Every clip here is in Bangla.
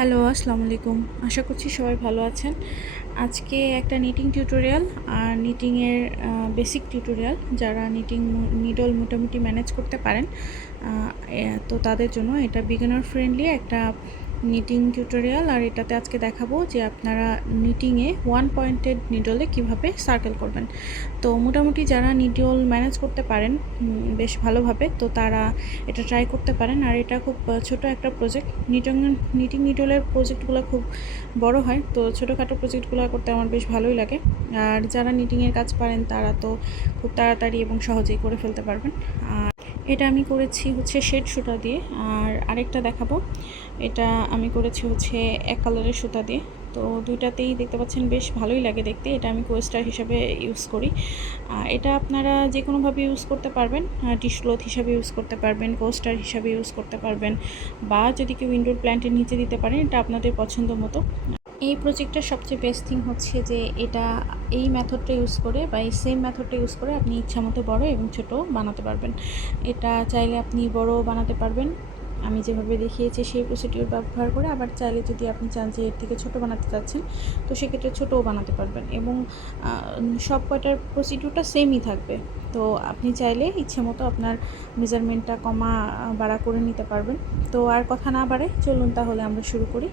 হ্যালো, আসসালামু আলাইকুম। আশা করছি সবাই ভালো আছেন। আজকে একটা নিটিং টিউটোরিয়াল আর নিটিংয়ের বেসিক টিউটোরিয়াল। যারা নিটিং নিডল মোটামুটি ম্যানেজ করতে পারেন, তো তাদের জন্য এটা বিগিনার ফ্রেন্ডলি একটা নিটিং টিউটোরিয়াল। আর এটাতে আজকে দেখাবো যে আপনারা নিটিংয়ে ওয়ান পয়েন্টেড নিডলে কিভাবে সার্কেল করবেন। তো মোটামুটি যারা নিডল ম্যানেজ করতে পারেন বেশ ভালোভাবে, তো তারা এটা ট্রাই করতে পারেন। আর এটা খুব ছোট একটা প্রজেক্ট। নিটিং নিডলের প্রজেক্টগুলো খুব বড় হয়, তো ছোটোখাটো প্রজেক্টগুলো করতে আমার বেশ ভালোই লাগে। আর যারা নিটিংয়ের কাজ পারেন তারা তো খুব তাড়াতাড়ি এবং সহজেই করে ফেলতে পারবেন। আর এটা আমি করেছি হচ্ছে শেড সুতা দিয়ে, আর আরেকটা দেখাবো, এটা আমি করেছি হচ্ছে এক কালারের সুতা দিয়ে। তো দুইটাতেই দেখতে পাচ্ছেন বেশ ভালোই লাগে দেখতে। এটা আমি কোয়েস্টার হিসাবে ইউজ করি। এটা আপনারা যে কোনোভাবে ইউজ করতে পারবেন, টিস্যু ক্লথ হিসাবে ইউজ করতে পারবেন, কোস্টার হিসাবে ইউজ করতে পারবেন, বা যদি কেউ ইনডোর প্ল্যান্টের নিচে দিতে পারেন, এটা আপনাদের পছন্দ মতো। এই প্রজেক্টটার সবচেয়ে বেস্ট থিং হচ্ছে যে এটা এই মেথডটা ইউজ করে বা এই সেম মেথডটা ইউজ করে আপনি ইচ্ছামতো বড় এবং ছোট বানাতে পারবেন। এটা চাইলে আপনি বড় বানাতে পারবেন আমি যেভাবে দেখিয়েছি সেই প্রসিডিউর ব্যবহার করে, আবার চাইলে যদি আপনি চান যে এর থেকে ছোটো বানাতে চাচ্ছেন তো সেক্ষেত্রে ছোটোও বানাতে পারবেন, এবং সব কয়টার প্রসিডিউরটা সেমই থাকবে। তো আপনি চাইলে ইচ্ছে মতো আপনার মেজারমেন্টটা কমা বাড়া করে নিতে পারবেন। তো আর কথা না বাড়ে চলুন তাহলে আমরা শুরু করি।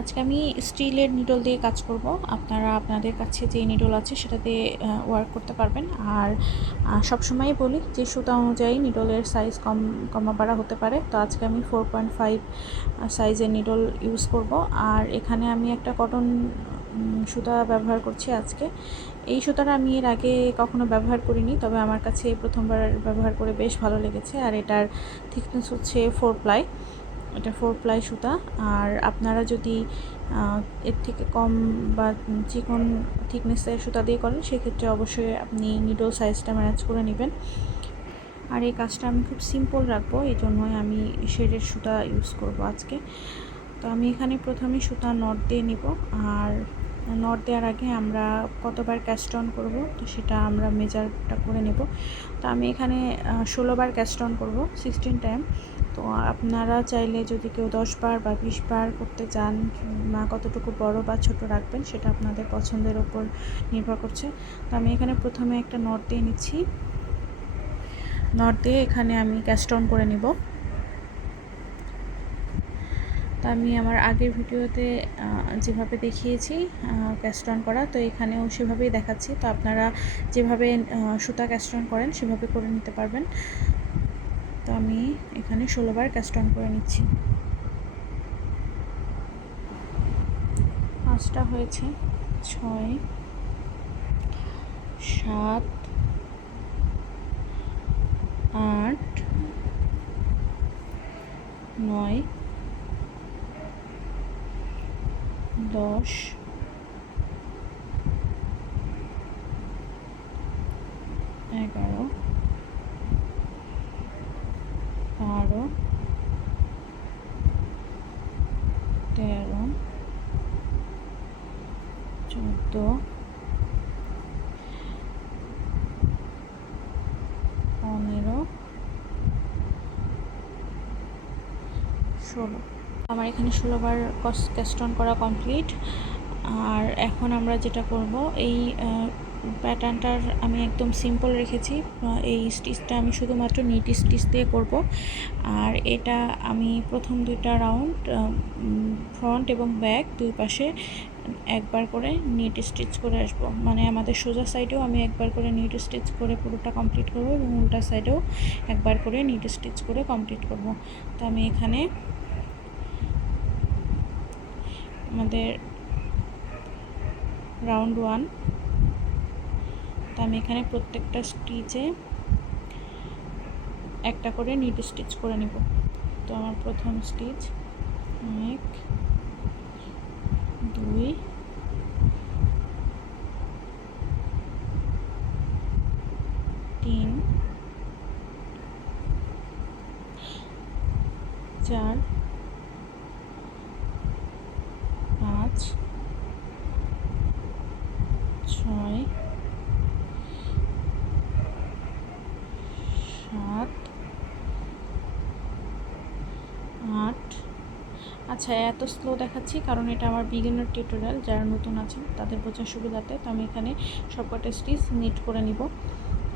আজকে আমি স্টিলের নিডল দিয়ে কাজ করব। আপনারা আপনাদের কাছে যে নিডল আছে সেটা দিয়ে ওয়ার্ক করতে পারবেন। আর সবসময়ই বলি যে সুতা অনুযায়ী নিডলের সাইজ কমা বাড়া হতে পারে। তো আজকে আমি 4.5 সাইজের নিডল ইউজ করব। আর এখানে আমি একটা কটন সুতা ব্যবহার করছি আজকে। এই সুতাটা আমি এর আগে কখনো ব্যবহার করিনি, তবে আমার কাছে প্রথমবার ব্যবহার করে বেশ ভালো লেগেছে। আর এটার থিকনেস হচ্ছে 4 প্লাই। এটা 4 প্লাই সুতা। আর আপনারা যদি এর থেকে কম বা চিকন থিকনেসের সুতা দিয়ে করেন সেক্ষেত্রে অবশ্যই আপনি নিডল সাইজটা ম্যানেজ করে নেবেন। আর এই কাজটা আমি খুব সিম্পল রাখবো, এই জন্যই আমি শেডের সুতা ইউজ করব আজকে। তো আমি এখানে প্রথমে সুতা নট দিয়ে নিব। আর নট দেওয়ার আগে আমরা কতবার ক্যাস্ট অন করব তো সেটা আমরা মেজারটা করে নেব। তো আমি এখানে 16 বার ক্যাস্ট অন করব, 16 টাইম। তো আপনারা চাইলে যদি কেউ 10 বার বা 20 বার করতে চান, কতটুকু বড় বা ছোট রাখবেন সেটা আপনাদের পছন্দের ওপর নির্ভর করছে। তো আমি এখানে প্রথমে একটা নট দিয়ে নিচ্ছি। নট দিয়ে এখানে আমি ক্যাস্ট অন করে নিব। তো আমি আমার আগের ভিডিওতে যেভাবে দেখিয়েছি ক্যাস্ট অন করা, তো এখানেও সেভাবেই দেখাচ্ছি। তো আপনারা যেভাবে সুতা ক্যাস্ট অন করেন সেভাবে করে নিতে পারবেন। তো আমি এখানে 16 বার ক্যাস্ট অন করে নিচ্ছি। 5টা হয়েছে, 6, 7, 8, 9, 10, 11, 12, 13, 14, 15, 16। আমার এখানে 16 বার ক্যাস্ট অন করা কমপ্লিট। আর এখন আমরা যেটা করব, এই প্যাটার্নটার আমি একদম সিম্পল রেখেছি। এই স্টিচটা আমি শুধুমাত্র নিট স্টিচ দিয়ে করব। আর এটা আমি প্রথম 2টা রাউন্ড ফ্রন্ট এবং ব্যাক দুই পাশে একবার করে নিট স্টিচ করে আসব। মানে আমাদের সোজা সাইডেও আমি একবার করে নিট স্টিচ করে পুরোটা কমপ্লিট করব, এবং উল্টা সাইডেও একবার করে নিট স্টিচ করে কমপ্লিট করব। তো আমি এখানে আমাদের রাউন্ড 1, তো আমি এখানে প্রত্যেকটা স্টিচে একটা করে নিট স্টিচ করে নিব। তো আমার প্রথম স্টিচ 1, 2, 3, 4, 5, 6, 7, 8, আচ্ছা, এত স্লো দেখাচ্ছি কারণ এটা আমার বিগিনার টিউটোরিয়াল, যারা নতুন আছেন তাদের বোঝার সুবিধাতে। তো আমি এখানে সবকটা স্টিচ নিট করে নিব।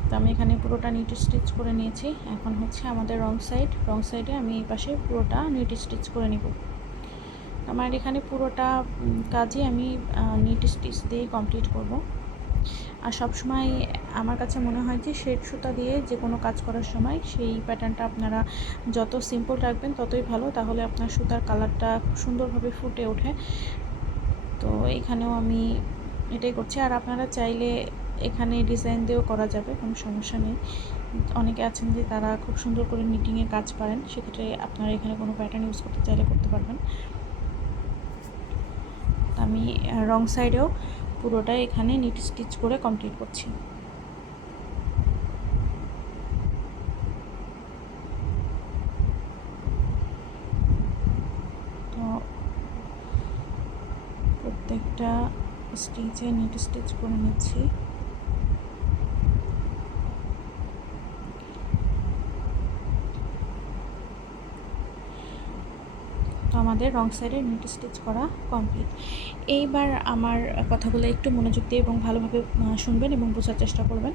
তো আমি এখানে পুরোটা নিট স্টিচ করে নিয়েছি। এখন হচ্ছে আমাদের রং সাইডে আমি এই পাশে পুরোটা নিট স্টিচ করে নিব। আমার এখানে পুরোটা কাজই আমি নিট স্টিচ দিয়ে কমপ্লিট করব। আর সব সময় আমার কাছে মনে হয় যে শেড সুতা দিয়ে যে কোনো কাজ করার সময় সেই প্যাটার্নটা আপনারা যত সিম্পল রাখবেন ততই ভালো, তাহলে আপনার সুতার কালারটা খুব সুন্দরভাবে ফুটে ওঠে। তো এখানেও আমি এটাই করছি। আর আপনারা চাইলে এখানে ডিজাইন দিয়েও করা যাবে, কোনো সমস্যা নেই। অনেকে আছেন যে তারা খুব সুন্দর করে নিটিংয়ের কাজ পারেন, সেক্ষেত্রে আপনারা এখানে কোনো প্যাটার্ন ইউজ করতে চাইলে করতে পারবেন। আমি রং সাইডেও পুরোটাই এখানে নিট স্টিচ করে কমপ্লিট করছি। তো প্রত্যেকটা স্টিচে নিট স্টিচ করে নিচ্ছি। তো আমাদের রং সাইডে নিট স্টিচ করা কমপ্লিট। এইবার আমার কথাগুলো একটু মনোযোগ দিয়ে এবং ভালোভাবে শুনবেন এবং বোঝার চেষ্টা করবেন।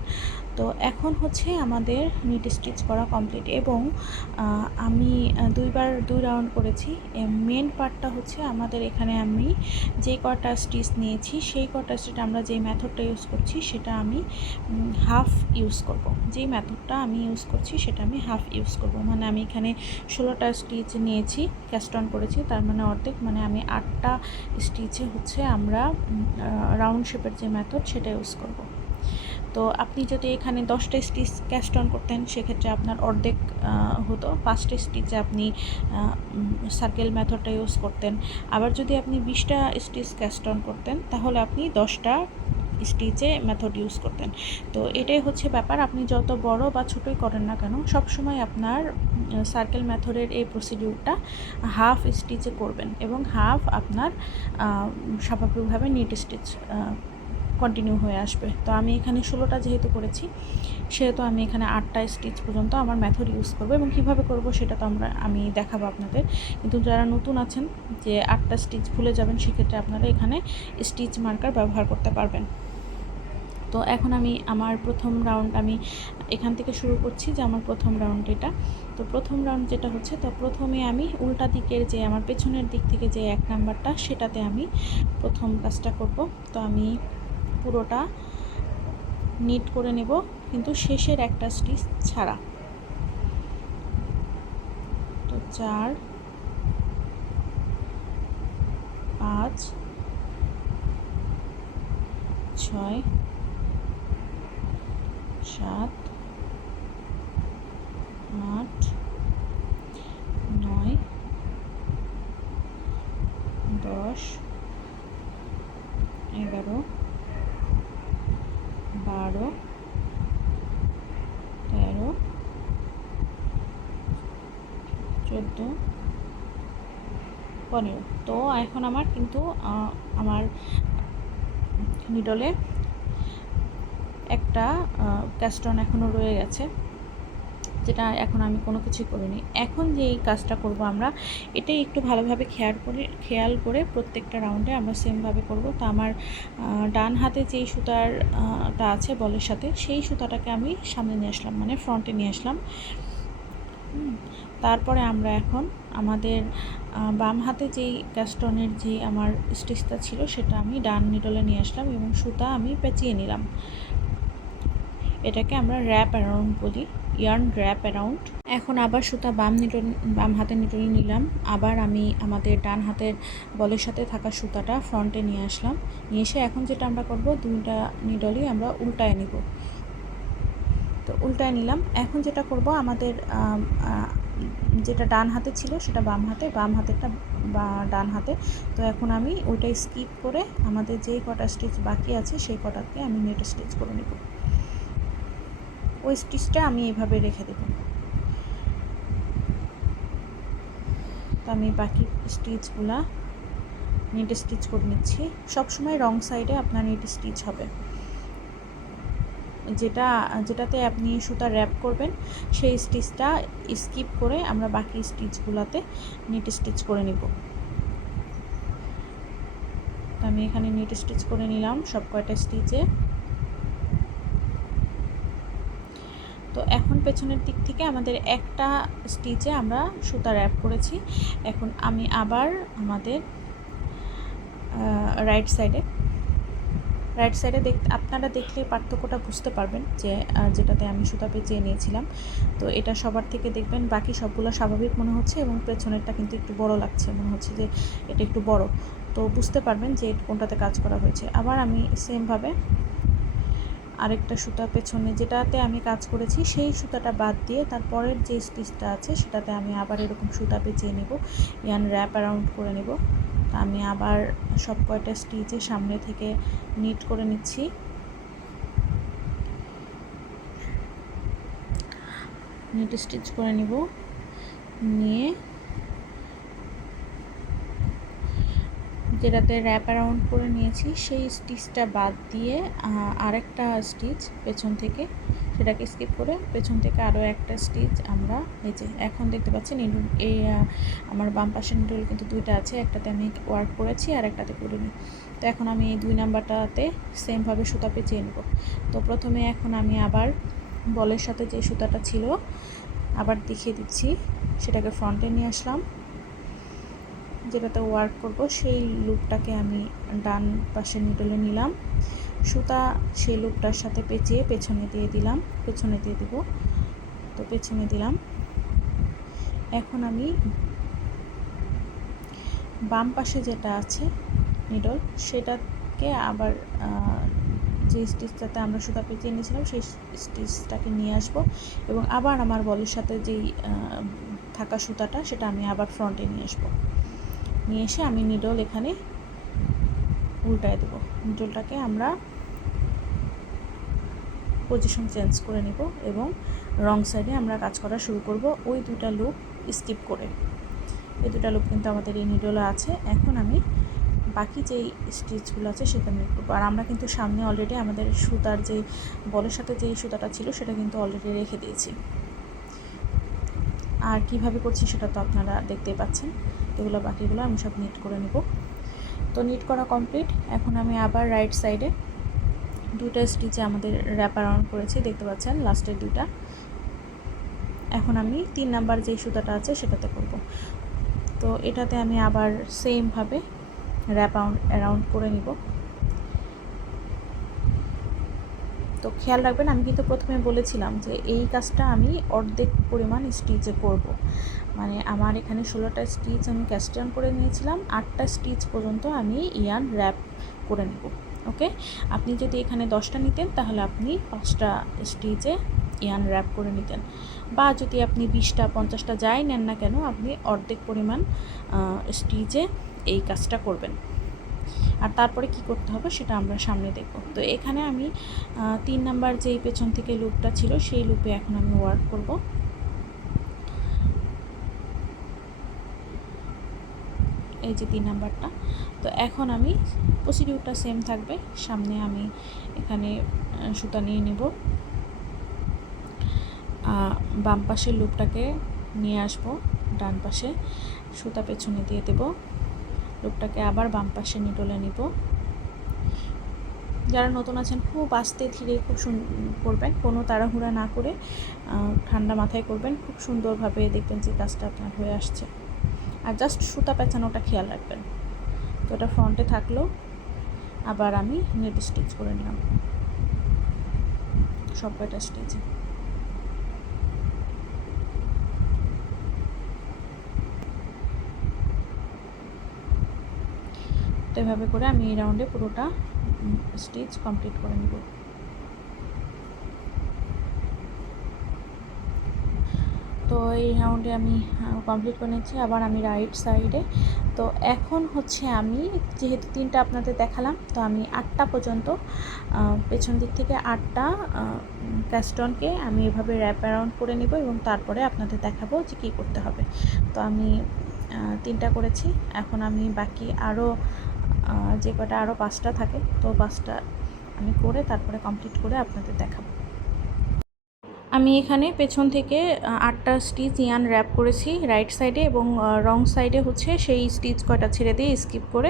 তো এখন হচ্ছে আমাদের নিট স্টিচ করা কমপ্লিট এবং আমি 2 রাউন্ড করেছি। মেন পার্টটা হচ্ছে আমাদের এখানে আমি যে কটা স্টিচ নিয়েছি সেই কটা স্টিচ আমরা যেই মেথডটা ইউজ করছি সেটা আমি হাফ ইউজ করব। যেই মেথডটা আমি ইউজ করছি সেটা আমি হাফ ইউজ করব। মানে আমি এখানে 16টা স্টিচ নিয়েছি, ক্যাস্ট অন করেছি, তার মানে অর্ধেক, মানে আমি 8টা স্টিচে হচ্ছে আমরা রাউন্ড শেপের যে মেথড সেটা ইউজ করব। তো আপনি যদি এখানে 10টা স্টিচ ক্যাস্ট অন করতেন সেক্ষেত্রে আপনার অর্ধেক হতো, 5টা স্টিচে আপনি সার্কেল মেথডটা ইউজ করতেন। আবার যদি আপনি 20টা স্টিচ ক্যাস্ট অন করতেন তাহলে আপনি 10টা স্টিচে মেথড ইউজ করতেন। তো এটাই হচ্ছে ব্যাপার, আপনি যত বড় বা ছোটোই করেন না কেন সবসময় আপনার সার্কেল মেথডের এই প্রসিডিউরটা হাফ স্টিচে করবেন এবং হাফ আপনার স্বাভাবিকভাবে নিট স্টিচ কন্টিনিউ হয়ে আসবে। তো আমি এখানে 16টা যেহেতু করেছি সেহেতু আমি এখানে 8টা স্টিচ পর্যন্ত আমার মেথড ইউজ করব এবং কীভাবে করব সেটা তো আমি দেখাবো আপনাদের। কিন্তু যারা নতুন আছেন যে 8টা স্টিচ ভুলে যাবেন সেক্ষেত্রে আপনারা এখানে স্টিচ মার্কার ব্যবহার করতে পারবেন। তো এখন আমি আমার প্রথম রাউন্ড আমি এখান থেকে শুরু করছি, যে আমার প্রথম রাউন্ড এটা। তো প্রথম রাউন্ড যেটা হচ্ছে, তো প্রথমে আমি উল্টা দিকের যে আমার পেছনের দিক থেকে যে 1 নাম্বারটা সেটাতে আমি প্রথম কাজটা করব। তো আমি পুরোটা নিট করে নেব কিন্তু শেষের একটা স্টিচ ছাড়া। তো 4 5 6 7 8 9 10 11 12 13 14 15। তো এখন আমার কিন্তু আমার নিডলে একটা ক্যাস্ট অন এখনও রয়ে গেছে, যেটা এখন আমি কোনো কিছুই করিনি। এখন যে এই কাজটা করব আমরা, এটাই একটু ভালোভাবে খেয়াল করে প্রত্যেকটা রাউন্ডে আমরা সেমভাবে করব। তো আমার ডান হাতে যেই সুতারটা আছে বলের সাথে, সেই সুতাটাকে আমি সামনে নিয়ে আসলাম, মানে ফ্রন্টে নিয়ে আসলাম। তারপরে আমরা এখন আমাদের বাম হাতে যেই ক্যাস্টনের যে আমার স্টিচটা ছিল সেটা আমি ডান নিডলে নিয়ে আসলাম এবং সুতা আমি পেঁচিয়ে নিলাম। এটাকে আমরা র্যাপ অ্যারাউন্ড বলি, ইয়ার্ন র্যাপ অ্যারাউন্ড। এখন আবার সুতা বাম হাতের নিডলে নিলাম, আবার আমি আমাদের ডান হাতের বলের সাথে থাকা সুতাটা ফ্রন্টে নিয়ে আসলাম। নিয়ে এসে এখন যেটা আমরা করব, 2টা নিডলই আমরা উল্টায় নিব। তো উল্টায় নিলাম। এখন যেটা করব, আমাদের যেটা ডান হাতে ছিল সেটা বাম হাতেরটা বা ডান হাতে। তো এখন আমি ওইটাই স্কিপ করে আমাদের যেই কটা স্টিচ বাকি আছে সেই কটাকে আমি নেট স্টিচ করে নেব। ওই স্টিচটা আমি এভাবে রেখে দেব। তো আমি বাকি স্টিচগুলা নেট স্টিচ করে নিচ্ছি। সবসময় রং সাইডে আপনার নেট স্টিচ হবে, যেটাতে আপনি সুতা র্যাপ করবেন সেই স্টিচটা স্কিপ করে আমরা বাকি স্টিচগুলোতে নেট স্টিচ করে নিব। তো আমি এখানে নিট স্টিচ করে নিলাম সব কয়টা স্টিচে। তো এখন পেছনের দিক থেকে আমাদের একটা স্টিচে আমরা সুতা র্যাপ করেছি। এখন আমি আবার আমাদের রাইট সাইডে আপনারা দেখলে পার্থক্যটা বুঝতে পারবেন যে যেটাতে আমি সুতা পেঁচিয়ে নিয়েছিলাম। তো এটা সবার থেকে দেখবেন বাকি সবগুলো স্বাভাবিক মনে হচ্ছে এবং পেছনেরটা কিন্তু একটু বড় লাগছে, মনে হচ্ছে যে এটা একটু বড়। তো বুঝতে পারবেন যে কোনটাতে কাজ করা হয়েছে। আবার আমি সেমভাবে আরেকটা সুতা পেছনে যেটাতে আমি কাজ করেছি সেই সুতাটা বাদ দিয়ে তারপরের যে স্টিচটা আছে সেটাতে আমি আবার এরকম সুতা পেঁচিয়ে নেব, ইয়ান র্যাপ অ্যারাউন্ড করে নেব। আমি আবার সব কয়টা স্টিচে সামনে থেকে নিট করে নিচ্ছি। নিট স্টিচ করে নিব, নিয়ে যেটাতে র্যাপ অ্যারাউন্ড করে নিয়েছি সেই স্টিচটা বাদ দিয়ে আরেকটা স্টিচ পেছন থেকে সেটাকে স্কিপ করে পেছন থেকে আরও একটা স্টিচ আমরা এই যে এখন দেখতে পাচ্ছেন এই আমার বাম পাশের নিডল কিন্তু দুইটা আছে, একটাতে আমি ওয়ার্ক করেছি আর একটাতে করিনি। তো এখন আমি এই 2 নাম্বারটাতে সেমভাবে সুতা পেঁচিয়ে নেব। তো প্রথমে এখন আমি আবার বলের সাথে যে সুতাটা ছিল আবার দেখিয়ে দিচ্ছি, সেটাকে ফ্রন্টে নিয়ে আসলাম। যেটাতে ওয়ার্ক করব সেই লুপটাকে আমি ডান পাশের নিডলে নিলাম, সুতা সেই লুপটার সাথে পেঁচিয়ে পেছনে দিয়ে দিলাম, পেছনে দিয়ে দিব। তো পেছনে দিলাম। এখন আমি বাম পাশে যেটা আছে নিডল সেটাকে আবার যে স্টিচটাতে আমরা সুতা পেঁচিয়ে নিয়েছিলাম সেই স্টিচটাকে নিয়ে আসব এবং আবার আমার বলের সাথে যেই থাকা সুতাটা সেটা আমি আবার ফ্রন্টে নিয়ে আসবো। নিয়ে এসে আমি নিডল এখানে উল্টায় দেবো। নিডলটাকে আমরা পজিশন চেঞ্জ করে নিব এবং রং সাইডে আমরা কাজ করা শুরু করব ওই দুটা লুপ স্কিপ করে। এই দুটা লুপ কিন্তু আমাদের এই নিডলে আছে। এখন আমি বাকি যেই স্টিচগুলো আছে সেটা আমি করবো। আর আমরা কিন্তু সামনে অলরেডি আমাদের সুতার যেই বলের সাথে যেই সুতাটা ছিল সেটা কিন্তু অলরেডি রেখে দিয়েছি। আর কিভাবে করছি সেটা তো আপনারা দেখতেই পাচ্ছেন। এগুলো বাকিগুলো আমি সব নিট করে নেব। তো নিট করা কমপ্লিট। এখন আমি আবার রাইট সাইডে দুইটা স্টিচে আমাদের র্যাপ অ্যারাউন্ড করেছি, দেখতে পাচ্ছেন লাস্টের দুইটা। এখন আমি 3 নাম্বার যেই সুতাটা আছে সেটাতে করব। তো এটাতে আমি আবার সেমভাবে র্যাপ অ্যারাউন্ড করে নিব। তো খেয়াল রাখবেন, আমি কিন্তু প্রথমে বলেছিলাম যে এই কাজটা আমি অর্ধেক পরিমাণ স্টিচে করব। মানে আমার এখানে 16টা স্টিচ আমি ক্যাস্ট অন করে নিয়েছিলাম, 8টা স্টিচ পর্যন্ত আমি ইয়ান র্যাপ করে নেব। ওকে, আপনি যদি এখানে 10টা নিতেন তাহলে আপনি 5টা স্টিচে ইয়ান র্যাপ করে নিতেন, বা যদি আপনি 20টা 50টা যাই নেন না কেন আপনি অর্ধেক পরিমাণ স্টিচে এই কাজটা করবেন। আর তারপরে কি করতে হবে সেটা আমরা সামনে দেখব। তো এখানে আমি 3 নাম্বার যেই পেছন থেকে লুপটা ছিল সেই লুপে এখন আমি ওয়ার্ক করব। এই যে 3 নাম্বারটা। তো এখন আমি প্রসিডিউরটা সেম থাকবে। সামনে আমি এখানে সুতা নিয়ে নেব, বাম পাশের লুপটাকে নিয়ে আসব ডান পাশে, সুতা পেছনে দিয়ে দেব, লুপটাকে আবার বাম পাশে নিডলে নিব। যারা নতুন আছেন খুব আস্তে ধীরে খুব করবেন, কোনো তাড়াহুড়া না করে ঠান্ডা মাথায় করবেন, খুব সুন্দরভাবে দেখবেন যে কাজটা আপনার হয়ে আসছে। আর জাস্ট সুতা পেঁচানোটা খেয়াল রাখবেন। তো এটা ফ্রন্টে থাকলো, আবার আমি নেট স্টিচ করে নিলাম সব কয়টা স্টিচে। তো এভাবে করে আমি এই রাউন্ডে পুরোটা স্টিচ কমপ্লিট করে নেব। তো এই রাউন্ডে আমি কমপ্লিট করে নিচ্ছি। আবার আমি রাইট সাইডে। তো এখন হচ্ছে আমি যেহেতু 3টা আপনাদের দেখালাম, তো আমি 8টা পর্যন্ত পেছন দিক থেকে 8টা ক্যাস্টনকে আমি এভাবে র্যাপ অ্যারাউন্ড করে নিব এবং তারপরে আপনাদের দেখাবো যে কী করতে হবে। তো আমি 3টা করেছি। এখন আমি বাকি আরও যে কটা আরও 5টা থাকে, তো 5টা আমি করে তারপরে কমপ্লিট করে আপনাদের দেখাবো। আমি এখানে পেছন থেকে 8টা স্টিচ ইয়ান র্যাপ করেছি রাইট সাইডে, এবং রং সাইডে হচ্ছে সেই স্টিচ কয়টা ছেড়ে দিয়ে স্কিপ করে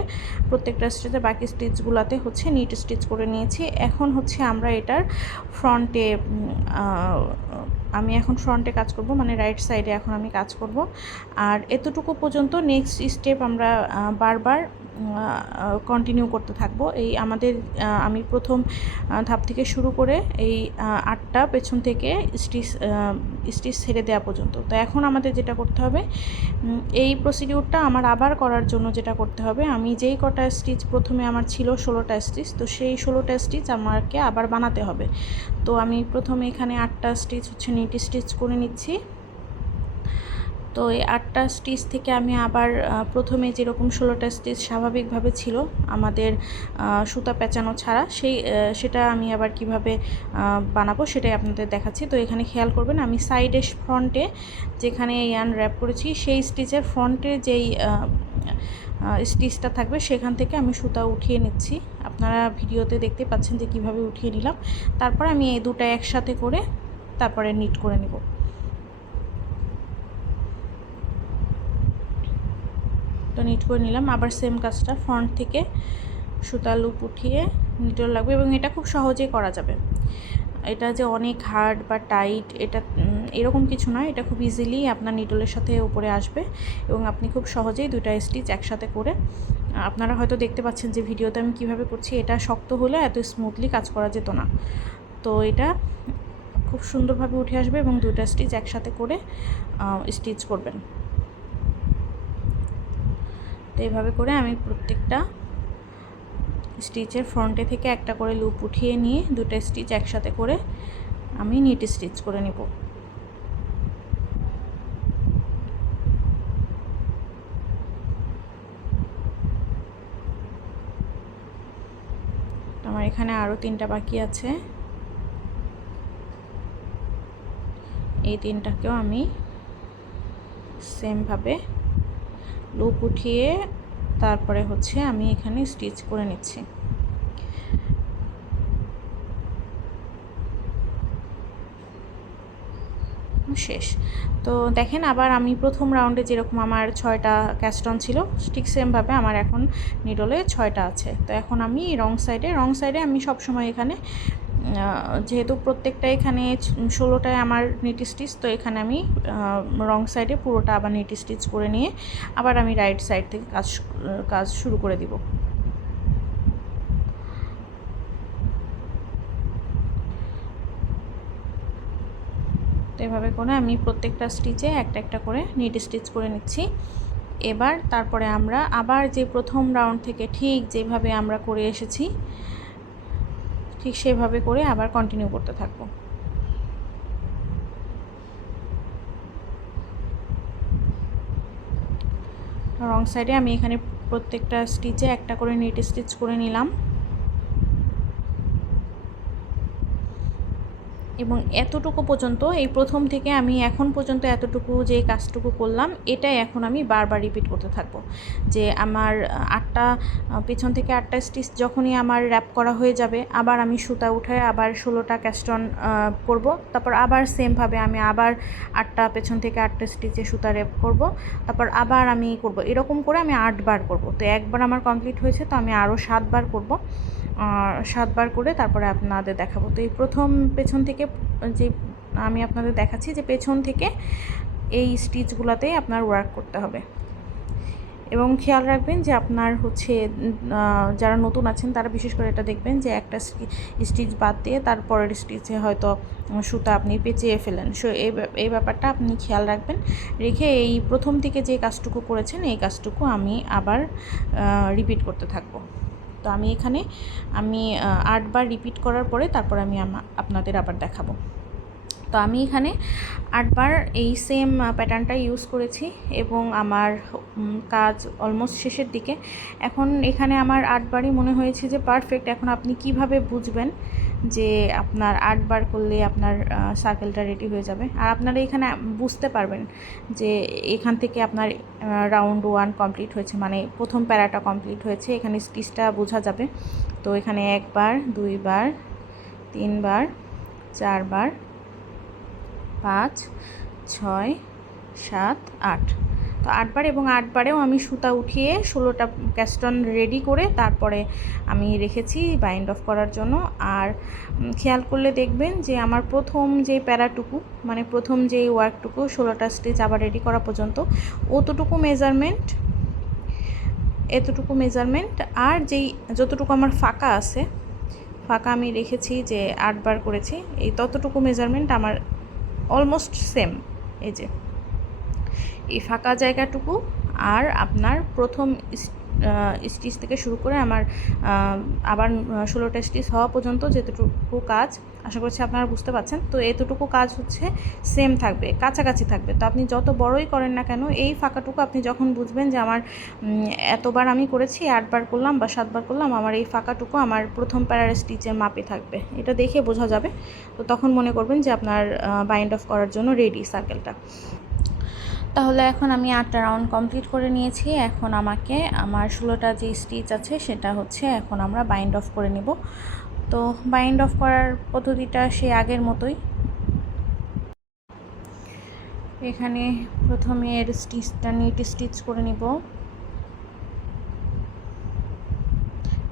প্রত্যেকটা স্টিচে বাকি স্টিচগুলোতে হচ্ছে নিট স্টিচ করে নিয়েছি। এখন হচ্ছে আমরা এটার ফ্রন্টে আমি এখন ফ্রন্টে কাজ করব, মানে রাইট সাইডে এখন আমি কাজ করব। আর এতটুকু পর্যন্ত নেক্সট স্টেপ আমরা বারবার কন্টিনিউ করতে থাকবো। এই আমাদের আমি প্রথম ধাপ থেকে শুরু করে এই 8টা পেছন থেকে স্টিচ ছেড়ে দেওয়া পর্যন্ত। তো এখন আমাদের যেটা করতে হবে, এই প্রসিডিউরটা আমার আবার করার জন্য যেটা করতে হবে, আমি যেই কটা স্টিচ প্রথমে আমার ছিল 16টা স্টিচ, তো সেই 16টা স্টিচ আমাকে আবার বানাতে হবে। তো আমি প্রথমে এখানে 8টা স্টিচ হচ্ছে নিট স্টিচ করে নিচ্ছি। তো এই 8টা স্টিচ থেকে আমি আবার প্রথমে যেরকম 16টা স্টিচ স্বাভাবিকভাবে ছিল আমাদের সুতা পেঁচানো ছাড়া, সেটা আমি আবার কিভাবে বানাবো সেটাই আপনাদের দেখাচ্ছি। তো এখানে খেয়াল করবেন, আমি সাইডে ফ্রন্টে যেখানে ইয়ান র্যাপ করেছি সেই স্টিচের ফ্রন্টে যেই স্টিচটা থাকবে সেখান থেকে আমি সুতা উঠিয়ে নিচ্ছি। আপনারা ভিডিওতে দেখতে পাচ্ছেন যে কিভাবে উঠিয়ে নিলাম। তারপর আমি এই দুটো একসাথে করে তারপরে নিট করে নেব। তো নিট করে নিলাম। আবার সেম কাজটা ফ্রন্ট থেকে সুতা লুপ উঠিয়ে নিটল লাগবে, এবং এটা খুব সহজেই করা যাবে। এটা যে অনেক হার্ড বা টাইট এটা এরকম কিছু নয়, এটা খুব ইজিলি আপনার নিটলের সাথে উপরে আসবে, এবং আপনি খুব সহজেই দুইটা স্টিচ একসাথে করে, আপনারা হয়তো দেখতে পাচ্ছেন যে ভিডিওতে আমি কিভাবে করছি, এটা শক্ত হলে এত স্মুথলি কাজ করা যেত না। তো এটা খুব সুন্দরভাবে উঠে আসবে, এবং দুইটা স্টিচ একসাথে করে স্টিচ করবেন। তো এইভাবে করে আমি প্রত্যেকটা স্টিচের ফ্রন্টে থেকে একটা করে লুপ উঠিয়ে নিয়ে দুটো স্টিচ একসাথে করে আমি নিট স্টিচ করে নেব। আমার এখানে আরও 3টা বাকি আছে, এই 3টাকেও আমি সেমভাবে লুপ উঠিয়ে তারপরে হচ্ছে আমি এখানে স্টিচ করে নিচ্ছি। শেষ। তো দেখেন, আবার আমি প্রথম রাউন্ডে যেরকম আমার 6টা ক্যাস্টন ছিল, ঠিক সেমভাবে আমার এখন নিডলে 6টা আছে। তো এখন আমি রং সাইডে আমি সবসময় এখানে যেহেতু প্রত্যেকটা এখানে 16টায় আমার নিট স্টিচ, তো এখানে আমি রং সাইডে পুরোটা আবার নিট স্টিচ করে নিয়ে আবার আমি রাইট সাইড থেকে কাজ শুরু করে দিব। তো এভাবে করে আমি প্রত্যেকটা স্টিচে একটা একটা করে নিট স্টিচ করে নিচ্ছি। এবার তারপরে আমরা আবার যে প্রথম রাউন্ড থেকে ঠিক যেভাবে আমরা করে এসেছি ঠিক সেভাবে করে আবার কন্টিনিউ করতে থাকবো। রং সাইডে আমি এখানে প্রত্যেকটা স্টিচে একটা করে নিট স্টিচ করে নিলাম, এবং এতটুকু পর্যন্ত এই প্রথম থেকে আমি এখন পর্যন্ত এতটুকু যে কাজটুকু করলাম এটাই এখন আমি বারবার রিপিট করতে থাকবো। যে আমার 8টা পেছন থেকে 8টা স্টিচ যখনই আমার র্যাপ করা হয়ে যাবে, আবার আমি সুতা উঠায় আবার 16টা ক্যাস্টন করব, তারপর আবার সেমভাবে আমি আবার 8টা পেছন থেকে 8টা স্টিচে সুতা র্যাপ করব, তারপর আবার আমি করব, এরকম করে আমি 8বার করব। তো একবার আমার কমপ্লিট হয়েছে, তো আমি আরও 7বার করব, 7বার করে তারপরে আপনাদের দেখাবো। তো এই প্রথম পেছন থেকে যে আমি আপনাদের দেখাচ্ছি যে পেছন থেকে এই স্টিচগুলোতেই আপনার ওয়ার্ক করতে হবে, এবং খেয়াল রাখবেন যে আপনার হচ্ছে যারা নতুন আছেন তারা বিশেষ করে এটা দেখবেন যে একটা স্টিচ বাদ দিয়ে তারপরের স্টিচে হয়তো সুতা আপনি পেঁচিয়ে ফেলেন। সো এই ব্যাপারটা আপনি খেয়াল রাখবেন, রেখে এই প্রথম থেকে যে কাজটুকু করেছেন এই কাজটুকু আমি আবার রিপিট করতে থাকবো। তো আমি এখানে 8বার রিপিট করার পরে তারপর আমি আপনাদের আবার দেখাবো। তো আমি এখানে 8বার এই সেম প্যাটার্নটা ইউজ করেছি, এবং আমার কাজ অলমোস্ট শেষের দিকে। এখন এখানে আমার 8বারই মনে হয়েছে যে পারফেক্ট। এখন আপনি কিভাবে বুঝবেন যে আপনার 8বার করলে আপনার সার্কেলটা রেডি হয়ে যাবে, আর আপনারা এখানে বুঝতে পারবেন যে এখান থেকে আপনার রাউন্ড 1 কমপ্লিট হয়েছে, মানে প্রথম প্যারাটা কমপ্লিট হয়েছে, এখানে স্টিচটা বোঝা যাবে। তো এখানে 1বার 2বার 3বার 4বার 5, 6, 7, 8। তো 8বার, এবং 8বারেও আমি সুতা উঠিয়ে 16টা ক্যাস্টন রেডি করে তারপরে আমি রেখেছি বাইন্ড অফ করার জন্য। আর খেয়াল করলে দেখবেন যে আমার প্রথম যে প্যারাটুকু, মানে প্রথম যেই ওয়ার্কটুকু 16টা স্টিচ আবার রেডি করা পর্যন্ত, অতটুকু মেজারমেন্ট, এতটুকু মেজারমেন্ট, আর যেই যতটুকু আমার ফাঁকা আছে, ফাঁকা আমি রেখেছি যে 8বার করেছি, এই ততটুকু মেজারমেন্ট আমার অলমোস্ট সেম। এই যে এই ফাঁকা জায়গাটুকু আর আপনার প্রথম স্টিচ থেকে শুরু করে আমার আবার 16টা স্টিচ হওয়া পর্যন্ত যেতটুকু কাজ, আশা করছি আপনারা বুঝতে পারছেন। তো এতটুকু কাজ হচ্ছে সেম থাকবে, কাছাকাছি থাকবে। তো আপনি যত বড়ই করেন না কেন, এই ফাঁকাটুকু আপনি যখন বুঝবেন যে আমার এতবার আমি করেছি, 8বার করলাম বা 7বার করলাম, আমার এই ফাঁকাটুকু আমার প্রথম প্যারার স্টিচের মাপে থাকবে, এটা দেখে বোঝা যাবে। তো তখন মনে করবেন যে আপনার বাইন্ড অফ করার জন্য রেডি সার্কেলটা। তাহলে এখন আমি 8টা রাউন্ড কমপ্লিট করে নিয়েছি। এখন আমাকে আমার 16টা যে স্টিচ আছে সেটা হচ্ছে এখন আমরা বাইন্ড অফ করে নিব। তো বাইন্ড অফ করার পদ্ধতিটা সেই আগের মতোই। এখানে প্রথমে এর স্টিচটা নিট স্টিচ করে নিব,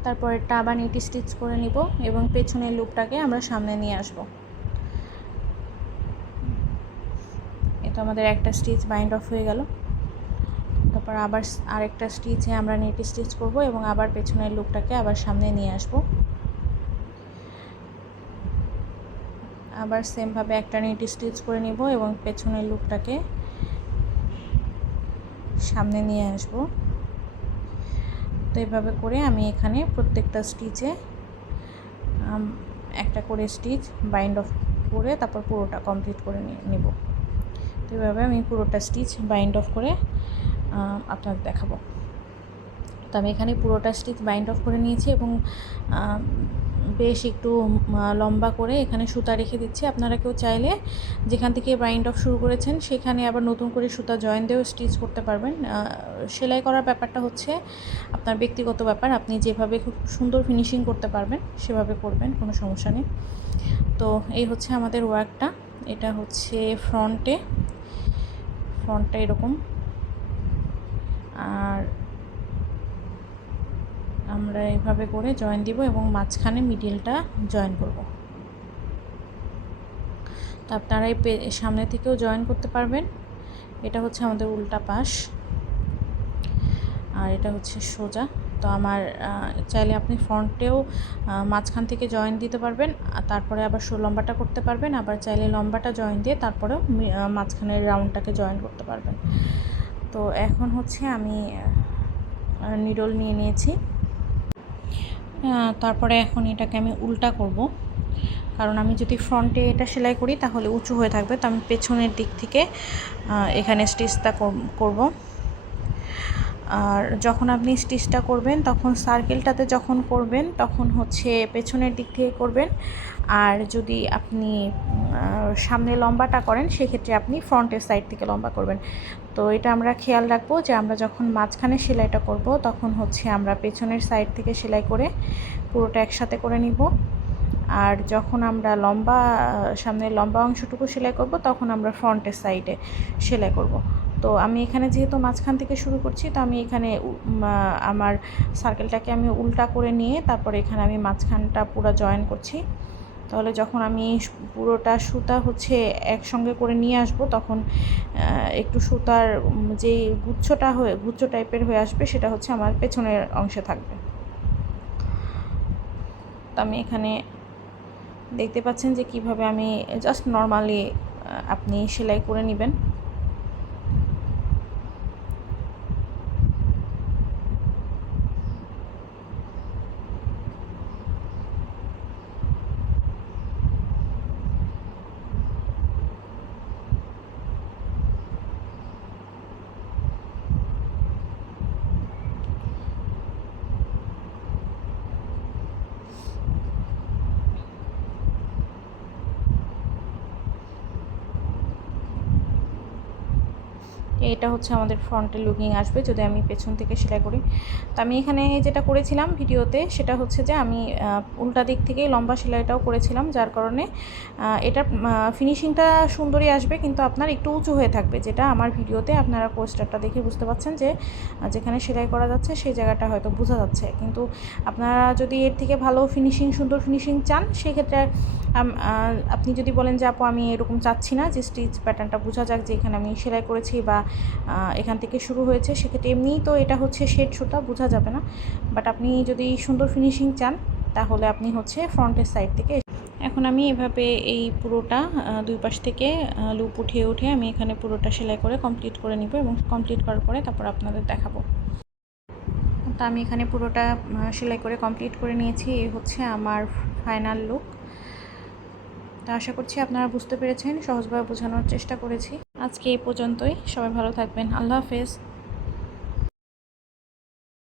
তারপরেরটা আবার নিট স্টিচ করে নিব, এবং পেছনের লুপটাকে আমরা সামনে নিয়ে আসব। এটা আমাদের একটা স্টিচ বাইন্ড অফ হয়ে গেল। তারপর আবার আরেকটা স্টিচে আমরা নেট স্টিচ করব এবং আবার পেছনের লুপটাকে আবার সামনে নিয়ে আসব। আবার সেমভাবে একটা নেট স্টিচ করে নিব এবং পেছনের লুপটাকে সামনে নিয়ে আসব। তো এইভাবে করে আমি এখানে প্রত্যেকটা স্টিচে একটা করে স্টিচ বাইন্ড অফ করে তারপর পুরোটা কমপ্লিট করে নেব। তো এইভাবে আমি পুরোটা স্টিচ বাইন্ড অফ করে আপনাদের দেখাবো। তো আমি এখানে পুরোটা স্টিচ বাইন্ড অফ করে নিয়েছি এবং বেশ একটু লম্বা করে এখানে সুতা রেখে দিচ্ছি। আপনারা কেউ চাইলে যেখান থেকে বাইন্ড অফ শুরু করেছেন সেখানে আবার নতুন করে সুতা জয়েন দিয়েও স্টিচ করতে পারবেন। সেলাই করার ব্যাপারটা হচ্ছে আপনার ব্যক্তিগত ব্যাপার, আপনি যেভাবে খুব সুন্দর ফিনিশিং করতে পারবেন সেভাবে করবেন, কোনো সমস্যা নেই। তো এই হচ্ছে আমাদের ওয়ার্কটা। এটা হচ্ছে ফ্রন্টটা এরকম, আর আমরা এভাবে করে জয়েন দিব এবং মাঝখানে মিডিলটা জয়েন করব। তো আপনারা এই সামনে থেকেও জয়েন করতে পারবেন। এটা হচ্ছে আমাদের উল্টা পাশ, আর এটা হচ্ছে সোজা। তো আমার চাইলে আপনি ফ্রন্টেও মাঝখান থেকে জয়েন দিতে পারবেন, আর তারপরে আবার লম্বাটা করতে পারবেন, আবার চাইলে লম্বাটা জয়েন দিয়ে তারপরেও মাঝখানের রাউন্ডটাকে জয়েন করতে পারবেন। তো এখন হচ্ছে আমি নিডল নিয়ে নিয়েছি, তারপরে এখন এটাকে আমি উল্টা করব, কারণ আমি যদি ফ্রন্টে এটা সেলাই করি তাহলে উঁচু হয়ে থাকবে। তো আমি পেছনের দিক থেকে এখানে স্টিচটা করব। আর যখন আপনি স্টিচটা করবেন তখন সার্কেলটাতে যখন করবেন তখন হচ্ছে পেছনের দিক থেকে করবেন, আর যদি আপনি সামনে লম্বাটা করেন সেক্ষেত্রে আপনি ফ্রন্টের সাইড থেকে লম্বা করবেন। তো এটা আমরা খেয়াল রাখবো যে আমরা যখন মাঝখানে সেলাইটা করব তখন হচ্ছে আমরা পেছনের সাইড থেকে সেলাই করে পুরোটা একসাথে করে নিব, আর যখন আমরা সামনের লম্বা অংশটুকু সেলাই করব তখন আমরা ফ্রন্টের সাইডে সেলাই করব। তো আমি এখানে যেহেতু মাঝখান থেকে শুরু করছি, তো আমি এখানে আমার সার্কেলটাকে আমি উল্টা করে নিয়ে তারপর এখানে আমি মাঝখানটা পুরো জয়েন করছি। তাহলে যখন আমি পুরোটা সুতা হচ্ছে একসঙ্গে করে নিয়ে আসব তখন একটু সুতার যেই গুচ্ছ টাইপের হয়ে আসবে সেটা হচ্ছে আমার পেছনের অংশে থাকবে। তো আমি এখানে দেখতে পাচ্ছেন যে কিভাবে আমি জাস্ট নর্মালি আপনি সেলাই করে নেবেন। এটা হচ্ছে আমাদের ফ্রন্টের লুকিং আসবে যদি আমি পেছন থেকে সেলাই করি। তো আমি এখানে যেটা করেছিলাম ভিডিওতে সেটা হচ্ছে যে আমি উল্টা দিক থেকেই লম্বা সেলাইটাও করেছিলাম, যার কারণে এটার ফিনিশিংটা সুন্দরই আসবে, কিন্তু আপনার একটু উঁচু হয়ে থাকবে, যেটা আমার ভিডিওতে আপনারা পোস্টারটা দেখে বুঝতে পারছেন যে যেখানে সেলাই করা যাচ্ছে সেই জায়গাটা হয়তো বোঝা যাচ্ছে। কিন্তু আপনারা যদি এর থেকে ভালো ফিনিশিং, সুন্দর ফিনিশিং চান, সেক্ষেত্রে আপনি যদি বলেন যে আপু আমি এরকম চাচ্ছি না যে স্টিচ প্যাটার্নটা বোঝা যাক যে এখানে আমি সেলাই করেছি বা এখান থেকে শুরু হয়েছে, সেক্ষেত্রে এমনিই তো এটা হচ্ছে শেড সুতা, বোঝা যাবে না। বাট আপনি যদি সুন্দর ফিনিশিং চান তাহলে আপনি হচ্ছে ফ্রন্টের সাইড থেকে। এখন আমি এভাবে এই পুরোটা দুই পাশ থেকে লুপ উঠিয়ে উঠিয়ে আমি এখানে পুরোটা সেলাই করে কমপ্লিট করে নিব, এবং কমপ্লিট করার পরে তারপর আপনাদের দেখাবো। তো আমি এখানে পুরোটা সেলাই করে কমপ্লিট করে নিয়েছি। এই হচ্ছে আমার ফাইনাল লুক। তো আশা করছি আপনারা বুঝতে পেরেছেন, সহজভাবে বোঝানোর চেষ্টা করেছি। আজকে এই পর্যন্তই, সবাই ভালো থাকবেন, আল্লাহ হাফেজ।